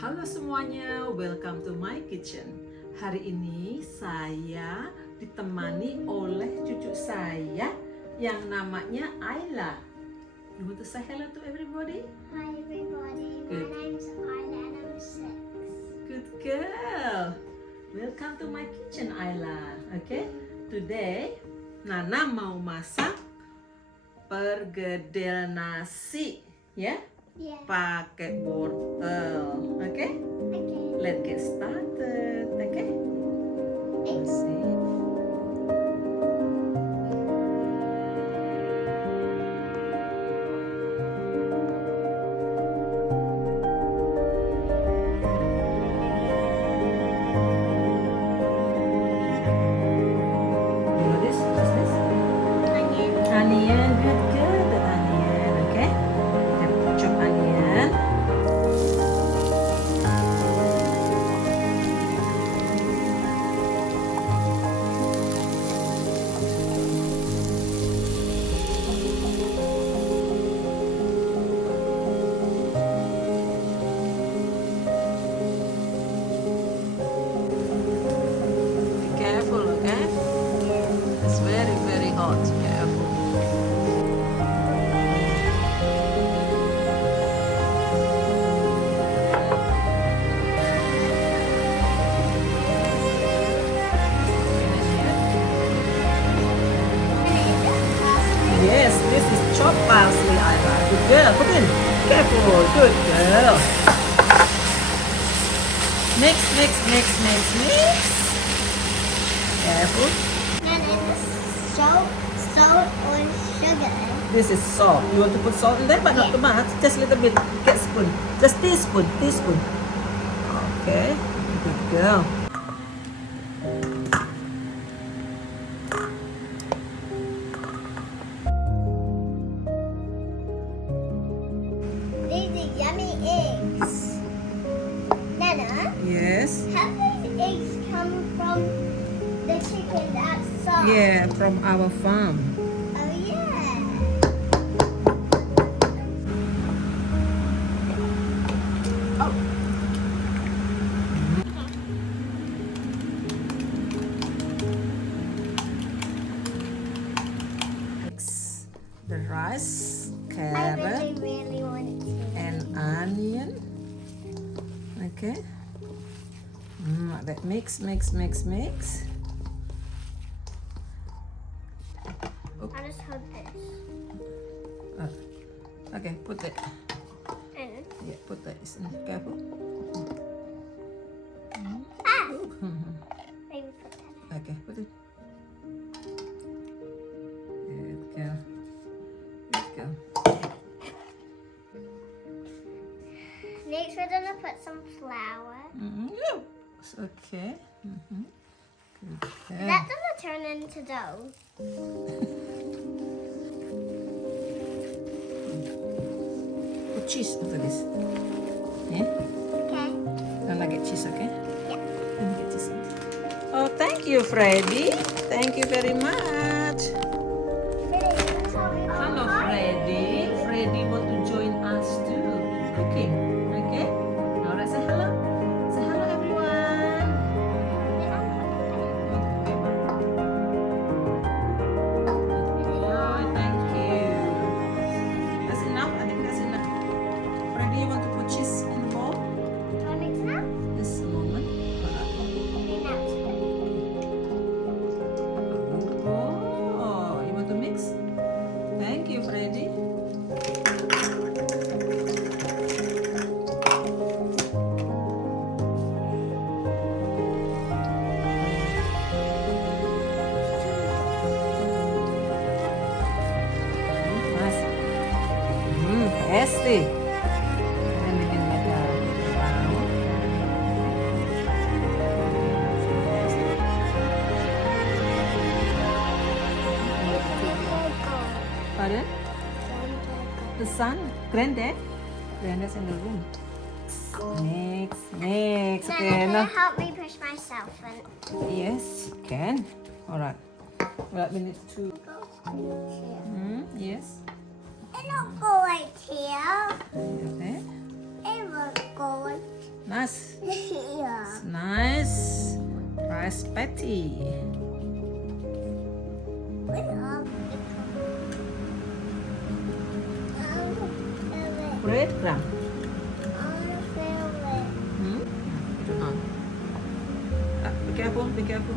Halo semuanya, welcome to my kitchen. Hari ini saya ditemani oleh cucu saya yang namanya Isla. You want to say hello to everybody? Hi everybody, Good. my name's Isla and I'm 6. Good girl. Welcome to my kitchen, Isla. Okay, today Nana mau masak perkedel nasi, ya? Yeah. Pakai wortel. Okay? Okay. Let's get started. Okay? Let's It's see. You know this? What's this? onion. Onion. Good, good. The onion. Okay? Have to chop onion. Be careful, okay? It's very, very hot. Careful. Yes, this is chopped parsley, Ira. Good girl. Put in. Careful. Good girl. Mix, mix, mix, mix, mix. Careful. And it's salt or sugar. This is salt. You want to put salt in there, but not too much. Just a little bit. Get spoon. Just teaspoon. Teaspoon. Okay. Good girl. These are yummy eggs. Nana, Yes. have these eggs come from the chicken outside? Yeah, from our farm. Oh yeah. Oh. Mix the rice, I carrot, really want to. and onion. Okay. Like that. Mix, mix, mix, mix. I'll just hold this. Okay, put it. And Yeah, put that in. Careful. maybe put that. Okay, put it. Good girl. Good girl. Next, we're gonna put some flour. It's okay. Good Is girl. that gonna turn into dough? Put cheese after this. Yeah? Okay. Gonna get cheese, okay? Yeah. Let me get cheese. Oh, thank you, Freddy. Thank you very much. Hello, Freddy. Freddy want to join us too cooking. Okay? Now let's say hello. Say hello, everyone. Oh, thank you. That's enough. I think that's enough. Freddy, you want to put cheese in the bowl? Do I mix it up? Just a moment. Maybe now it's good. Oh, you want to mix? Thank you, Freddy. Nice. Tasty. And then we can make a round. Pardon? The son? Granddad? Granddad's in the room. Mix, mix. Nana, Okay, can now. you help me push myself in? Yes, can. Alright. Well, we need to. Here. Yes. It don't go right here. Okay. It won't go Nice. Yeah. Nice. Rice patty. Breadcrumb. Hmm? Be careful, be careful.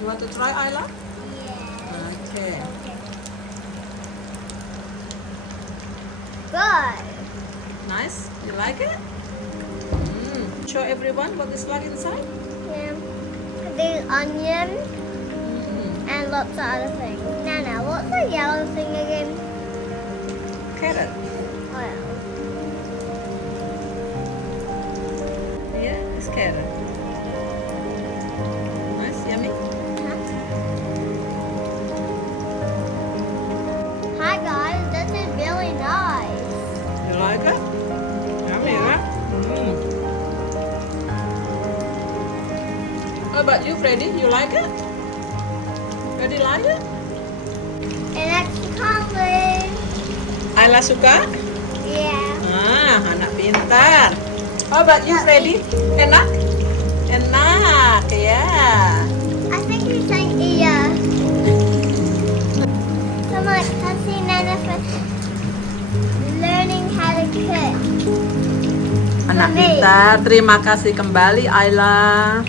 You want to try, Isla? Okay. Good. Nice. You like it? Show everyone what it's like inside. Yeah. There's onion Mm-hmm. and lots of other things. Nana, what's the yellow thing again? Carrot. Well, Yeah, it's carrot. Nice, yummy. hi guys, this is really nice. You like it? Yummy, right? How about you, Freddy? You like it? Freddy like it? And extra college. Isla suka? Yeah. Anak pintar. How about you, Freddy? Enak? Enak, yeah. I think you're saying yeah. Come on, come see Nana for learning how to cook. Anak me. pintar, terima kasih kembali, Isla.